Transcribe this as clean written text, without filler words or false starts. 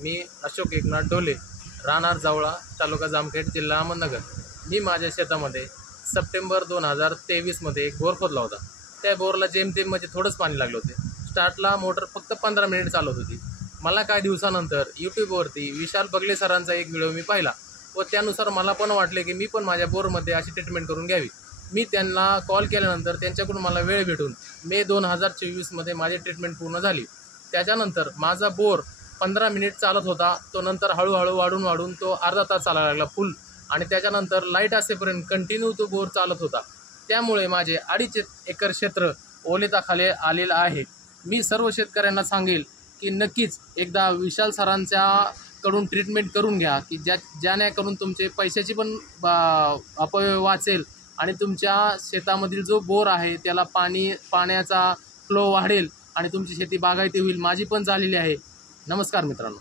मी अशोक एकनाथ डोले, राहणार जावळा, तालुका जामखेड, जिल्हा अहमदनगर। मी माझ्या शेतामध्ये सप्टेंबर 2023मध्ये एक बोर खोदला होता। त्या बोरला जेमतेम म्हणजे थोडंच पाणी लागलं होते। स्टार्टला मोटर फक्त 15 मिनिट चालत होती। मला काही दिवसानंतर यूट्यूबवरती विशाल बगले सरांचा एक व्हिडिओ मी पाहिला व त्यानुसार मला पण वाटले की मी पण माझ्या बोरमध्ये अशी ट्रीटमेंट करून घ्यावी। मी त्यांना कॉल केल्यानंतर त्यांच्याकडून मला वेळ भेटून मे 2024मध्ये माझी ट्रीटमेंट पूर्ण झाली। त्याच्यानंतर माझा बोर 15 मिनिट चालत होता, तो नंतर हळूहळू वाढून तो अर्धा तास चालायला लागला फुल, आणि त्याच्यानंतर लाईट असेपर्यंत कंटिन्यू तो बोर चालत होता। त्यामुळे माझे 2.5 एकर क्षेत्र ओलिताखाली आलेलं आहे। मी सर्व शेतकऱ्यांना सांगेल की नक्कीच एकदा विशाल सरांच्या कडून ट्रीटमेंट करून घ्या, की ज्यानेकरून तुमचे पैशाची पण अपव्यय वाचेल आणि तुमच्या शेतामधील जो बोर आहे त्याला पाण्याचा फ्लो वाढेल आणि तुमची शेती बागायती होईल। माझी पण झालेली आहे। नमस्कार मित्रांनो।